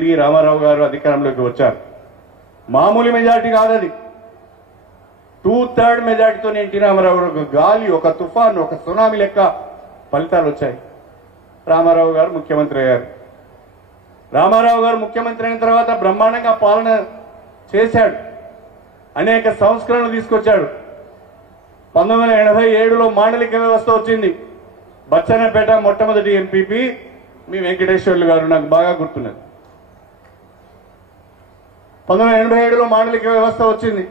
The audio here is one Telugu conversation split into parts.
తిరిగి రామారావు గారు అధికారంలోకి వచ్చారు. మామూలు మెజార్టీ కాదది. 2/3 మెజార్టీతో ఎన్టీ రామారావు గారు ఒక గాలి, ఒక తుఫాన్, ఒక సునామీ లెక్క ఫలితాలు వచ్చాయి. రామారావు గారు ముఖ్యమంత్రి అయ్యారు. రామారావు గారు ముఖ్యమంత్రి అయిన తర్వాత బ్రహ్మాండంగా పాలన చేశాడు. అనేక సంస్కరణలు తీసుకొచ్చాడు. 1987లో మాండలిక వ్యవస్థ వచ్చింది. బచ్చన్నపేట మొట్టమొదటి ఎంపీపీ మీ వెంకటేశ్వర్లు గారు, నాకు బాగా గుర్తున్నది. 1987లో మాండలిక వ్యవస్థ వచ్చింది.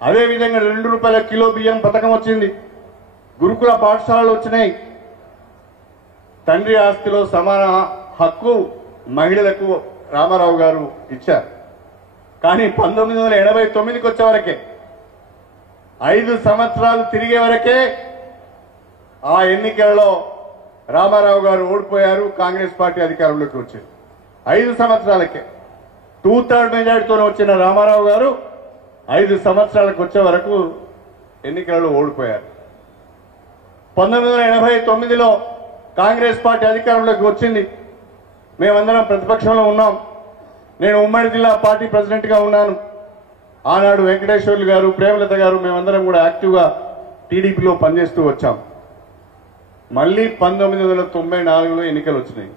అదేవిధంగా 2 రూపాయల కిలో బియ్యం పథకం వచ్చింది. గురుకుల పాఠశాలలు వచ్చినాయి. తండ్రి ఆస్తిలో సమాన హక్కు మహిళలకు రామారావు గారు ఇచ్చారు. కానీ 1989కి వచ్చే వరకే, 5 సంవత్సరాలు తిరిగే వరకే ఆ ఎన్నికలలో రామారావు గారు ఓడిపోయారు. కాంగ్రెస్ పార్టీ అధికారంలోకి వచ్చింది. 5 సంవత్సరాలకే 2/3 మెజార్టీతో వచ్చిన రామారావు గారు 5 సంవత్సరాలకు వచ్చే వరకు ఎన్నికలలో ఓడిపోయారు. 1989లో కాంగ్రెస్ పార్టీ అధికారంలోకి వచ్చింది. మేమందరం ప్రతిపక్షంలో ఉన్నాం. నేను ఉమ్మడి జిల్లా పార్టీ ప్రెసిడెంట్గా ఉన్నాను. ఆనాడు వెంకటేశ్వర్లు గారు, ప్రేమలత గారు, మేమందరం కూడా యాక్టివ్గా టీడీపీలో పనిచేస్తూ వచ్చాం. మళ్ళీ 1994లో ఎన్నికలు వచ్చినాయి.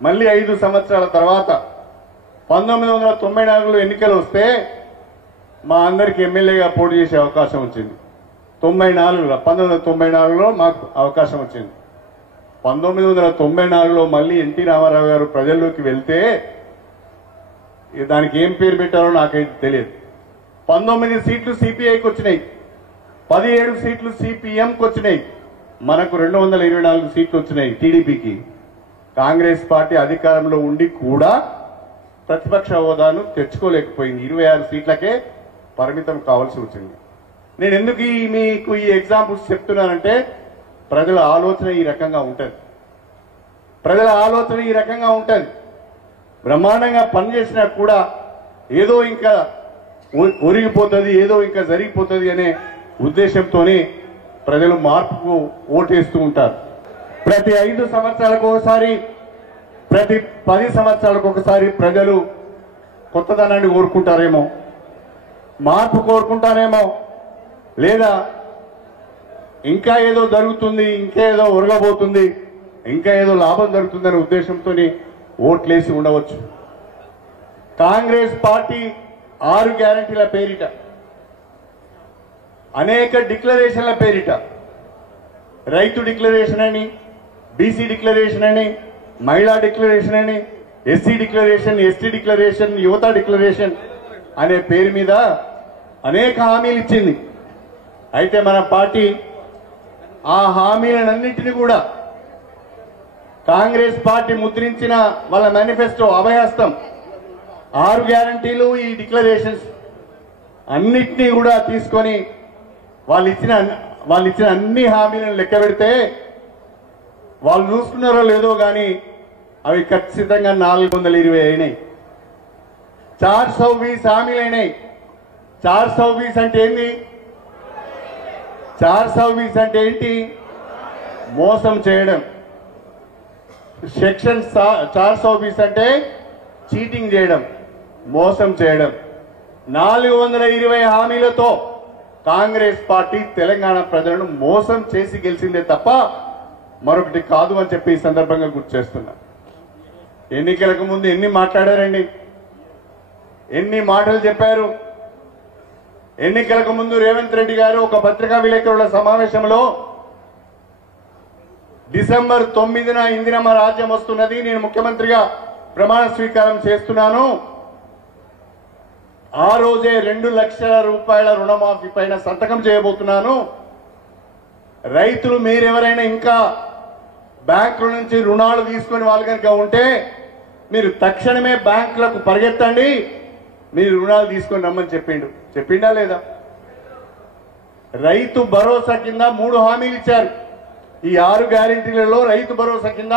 మళ్ళీ 5 సంవత్సరాల తర్వాత 1994లో ఎన్నికలు వస్తే మా అందరికి ఎమ్మెల్యేగా పోటీ చేసే అవకాశం వచ్చింది. 1994లో మాకు అవకాశం వచ్చింది. 1994లో మళ్ళీ ఎన్టీ రామారావు గారు ప్రజల్లోకి వెళ్తే దానికి ఏం పేరు పెట్టారో నాకైతే తెలియదు. 19 సీట్లు సిపిఐకి వచ్చినాయి, 17 సీట్లు సిపిఎంకి వచ్చినాయి, మనకు 224 సీట్లు వచ్చినాయి టీడీపీకి. కాంగ్రెస్ పార్టీ అధికారంలో ఉండి కూడా ప్రతిపక్ష హోదాను తెచ్చుకోలేకపోయింది. 26 సీట్లకే పరిమితం కావాల్సి వచ్చింది. నేను ఎందుకు మీకు ఈ ఎగ్జాంపుల్స్ చెప్తున్నానంటే ప్రజల ఆలోచన ఈ రకంగా ఉంటుంది. ప్రజల ఆలోచన ఈ రకంగా ఉంటుంది. బ్రహ్మాండంగా పనిచేసినా కూడా ఏదో ఇంకా ఒరిగిపోతుంది, ఏదో ఇంకా జరిగిపోతుంది అనే ఉద్దేశంతోనే ప్రజలు మార్పుకు ఓటేస్తూ ఉంటారు. ప్రతి 5 సంవత్సరాలకు ఒకసారి, ప్రతి 10 సంవత్సరాలకు ఒకసారి ప్రజలు కొత్తదనాన్ని కోరుకుంటారేమో, మార్పు కోరుకుంటారేమో, లేదా ఇంకా ఏదో జరుగుతుంది, ఇంకా ఏదో ఒరగబోతుంది, ఇంకా ఏదో లాభం జరుగుతుందనే ఉద్దేశంతో ఓట్లేసి ఉండవచ్చు. కాంగ్రెస్ పార్టీ 6 గ్యారంటీల పేరిట, అనేక డిక్లరేషన్ల పేరిట, రైతు డిక్లరేషన్ అని, బీసీ డిక్లరేషన్ అని, మహిళా డిక్లరేషన్ అని, ఎస్సీ డిక్లరేషన్, ఎస్టీ డిక్లరేషన్, యువత డిక్లరేషన్ అనే పేరు మీద అనేక హామీలు ఇచ్చింది. అయితే మన పార్టీ ఆ హామీలన్నింటినీ కూడా కాంగ్రెస్ పార్టీ ముద్రించిన వాళ్ళ మేనిఫెస్టో అభయహస్తం 6 గ్యారంటీలు, ఈ డిక్లరేషన్స్ అన్నిటినీ కూడా తీసుకొని వాళ్ళు ఇచ్చిన అన్ని హామీలను లెక్క పెడితే వాళ్ళు చూసుకున్నారో లేదో కానీ అవి ఖచ్చితంగా 420 అయినాయి. 420 హామీలు అయినాయి. 420 అంటే ఏంటి? 420 అంటే ఏంటి? మోసం చేయడం. సెక్షన్ 420 అంటే చీటింగ్ చేయడం, మోసం చేయడం. 420 హామీలతో కాంగ్రెస్ పార్టీ తెలంగాణ ప్రజలను మోసం చేసి గెలిచిందే తప్ప మరొకటి కాదు అని చెప్పి ఈ సందర్భంగా గుర్తు చేస్తున్నా. ఎన్నికలకు ముందు ఎన్ని మాట్లాడారండి, ఎన్ని మాటలు చెప్పారు. ఎన్నికలకు ముందు రేవంత్ రెడ్డి గారు ఒక పత్రికా విలేకరుల సమావేశంలో డిసెంబర్ 9న ఇందిరమ్మ రాజ్యం వస్తున్నది, నేను ముఖ్యమంత్రిగా ప్రమాణ స్వీకారం చేస్తున్నాను, ఆ రోజే 2 లక్షల రూపాయల రుణమాఫీ పైన సంతకం చేయబోతున్నాను, రైతులు మీరెవరైనా ఇంకా బ్యాంకుల నుంచి రుణాలు తీసుకుని వాళ్ళు కనుక ఉంటే మీరు తక్షణమే బ్యాంకులకు పరిగెత్తండి, మీరు రుణాలు తీసుకొని రమ్మని చెప్పిండా లేదా? రైతు భరోసా కింద 3 హామీలు ఇచ్చారు. ఈ 6 గ్యారెంటీలలో రైతు భరోసా కింద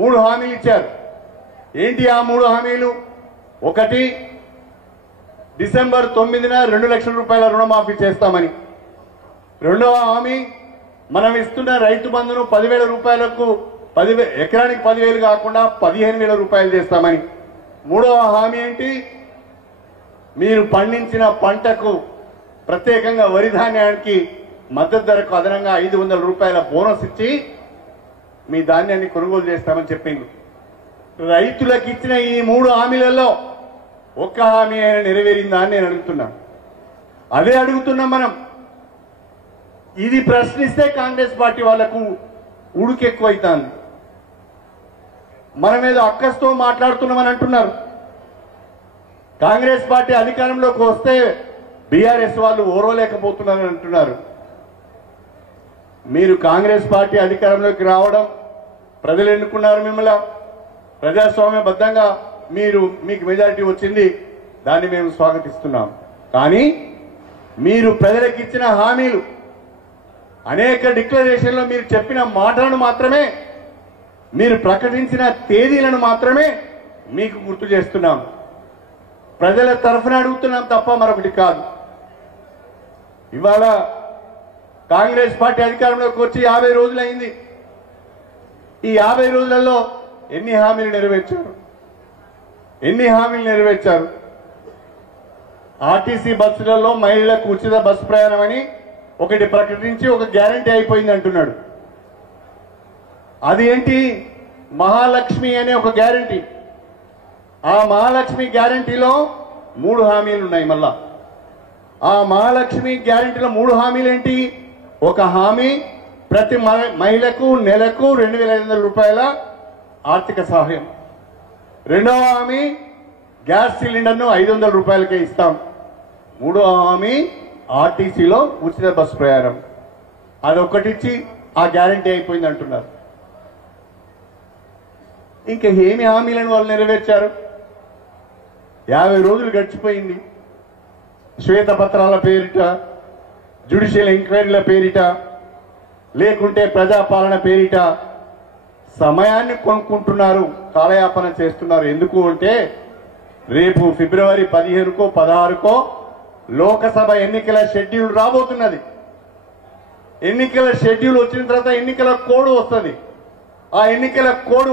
3 హామీలు ఇచ్చారు. ఏంటి ఆ 3 హామీలు? ఒకటి, డిసెంబర్ 9న 2 లక్షల రూపాయల రుణమాఫీ చేస్తామని. రెండవ హామీ, మనం ఇస్తున్న రైతు బంధును 10,000 రూపాయలకు ఎకరానికి 10,000 కాకుండా 15,000 రూపాయలు చేస్తామని. మూడవ హామీ ఏంటి? మీరు పండించిన పంటకు ప్రత్యేకంగా వరి ధాన్యానికి మద్దతు ధరకు అదనంగా 500 రూపాయల బోనస్ ఇచ్చి మీ ధాన్యాన్ని కొనుగోలు చేస్తామని చెప్పింది. రైతులకు ఇచ్చిన ఈ 3 హామీలలో ఒక్క హామీ అయినా నెరవేరిందా అని నేను అడుగుతున్నాను. అదే అడుగుతున్నాం మనం. ఇది ప్రశ్నిస్తే కాంగ్రెస్ పార్టీ వాళ్లకు ఉడుకెక్కువైతుంది. మన మీద అక్కస్తో మాట్లాడుతున్నామని అంటున్నారు. కాంగ్రెస్ పార్టీ అధికారంలోకి వస్తే బీఆర్ఎస్ వాళ్ళు ఓర్వలేకపోతున్నారని అంటున్నారు. మీరు కాంగ్రెస్ పార్టీ అధికారంలోకి రావడం, ప్రజలు ఎన్నుకున్నారు మిమ్మల్ని, ప్రజాస్వామ్యబద్ధంగా మీకు మెజారిటీ వచ్చింది, దాన్ని మేము స్వాగతిస్తున్నాం. కానీ మీరు ప్రజలకు ఇచ్చిన హామీలు, అనేక డిక్లరేషన్లో మీరు చెప్పిన మాటలను మాత్రమే, మీరు ప్రకటించిన తేదీలను మాత్రమే మీకు గుర్తు చేస్తున్నాం. ప్రజల తరఫున అడుగుతున్నాం తప్ప మరొకటి కాదు. ఇవాళ కాంగ్రెస్ పార్టీ అధికారంలోకి వచ్చి 50 రోజులైంది. ఈ 50 రోజులలో ఎన్ని హామీలు నెరవేర్చారు? ఆర్టీసీ బస్సులలో మహిళలకు ఉచిత బస్సు ప్రయాణం అని ఒకటి ప్రకటించి ఒక గ్యారంటీ అయిపోయింది అంటున్నాడు. అది ఏంటి? మహాలక్ష్మి అనే ఒక గ్యారంటీ. ఆ మహాలక్ష్మి గ్యారంటీలో 3 హామీలు ఉన్నాయి. మళ్ళా ఆ మహాలక్ష్మి గ్యారంటీలో 3 హామీలు ఏంటి? ఒక హామీ ప్రతి మహిళకు నెలకు 2,500 రూపాయల ఆర్థిక సహాయం. రెండవ హామీ గ్యాస్ సిలిండర్ను 500 రూపాయలకే ఇస్తాం. మూడవ హామీ ఆర్టీసీలో ఉచిత బస్సు ప్రయాణం. అదొక్కటిచ్చి ఆ గ్యారంటీ అయిపోయింది అంటున్నారు. ఇంకా ఏమి హామీలను వాళ్ళు నెరవేర్చారు? 50 రోజులు గడిచిపోయింది. శ్వేతపత్రాల పేరిట, జ్యుడిషియల్ ఎంక్వైరీల పేరిట, లేకుంటే ప్రజాపాలన పేరిట సమయాన్ని కొనుక్కుంటున్నారు, కాలయాపన చేస్తున్నారు. ఎందుకు అంటే రేపు ఫిబ్రవరి 15కో 16కో లోకసభ ఎన్నికల షెడ్యూల్ రాబోతున్నది. ఎన్నికల షెడ్యూల్ వచ్చిన తర్వాత ఎన్నికల కోడ్ వస్తుంది. ఆ ఎన్నికల కోడ్